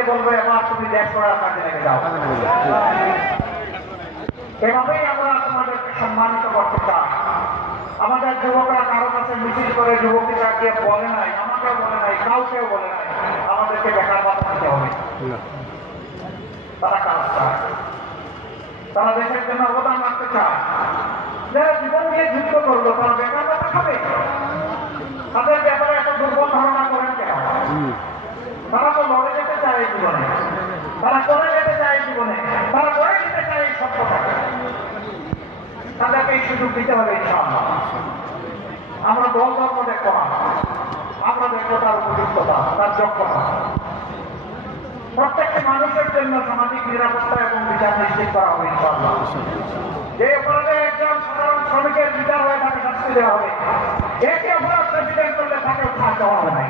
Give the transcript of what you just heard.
দিয়ে বলবে এবার তুমি দেশ করার কাজে লেগে যাও। এভাবেই আমরা তোমাদেরকে সম্মানিত করতে চাই। আমাদের যুবকরা কারো কাছে মিছিল করে যুবতীরা গিয়ে বলে নাই, আমাকেও বলে নাই, কাউকেও বলে নাই আমাদেরকে বেকার ভাতা দিতে হবে। তারা কাজ চায়, তারা দেশের জন্য অবদান রাখতে চায়। যারা জীবন দিয়ে যুদ্ধ করলো তারা বেকার ভাতা খাবে? তাদের ব্যাপারে এত দুর্বল ধারণা করেন কেন? তারা তো লড়ে যেতে চায় এই জীবনে, তারা করে যেতে চায় এই জীবনে, তারা করে যেতে চায় এই সভ্যতাকে। তাদেরকে এই সুযোগ দিতে হবে ইনশাআল্লাহ। আমরা দল ধর্ম দেখবো না, আমরা দেখবো তার উপযুক্ততা, তার যোগ্যতা। প্রত্যেকটি মানুষের জন্য সামাজিক নিরাপত্তা এবং বিচার নিশ্চিত করা হবে ইনশাআল্লাহ। যে অপরাধে একজন সাধারণ শ্রমিকের বিচার হয়ে থাকে শাস্তি দেওয়া হবে, একে অপরাধ প্রেসিডেন্ট করলে তাকে উৎসাহ দেওয়া হবে না।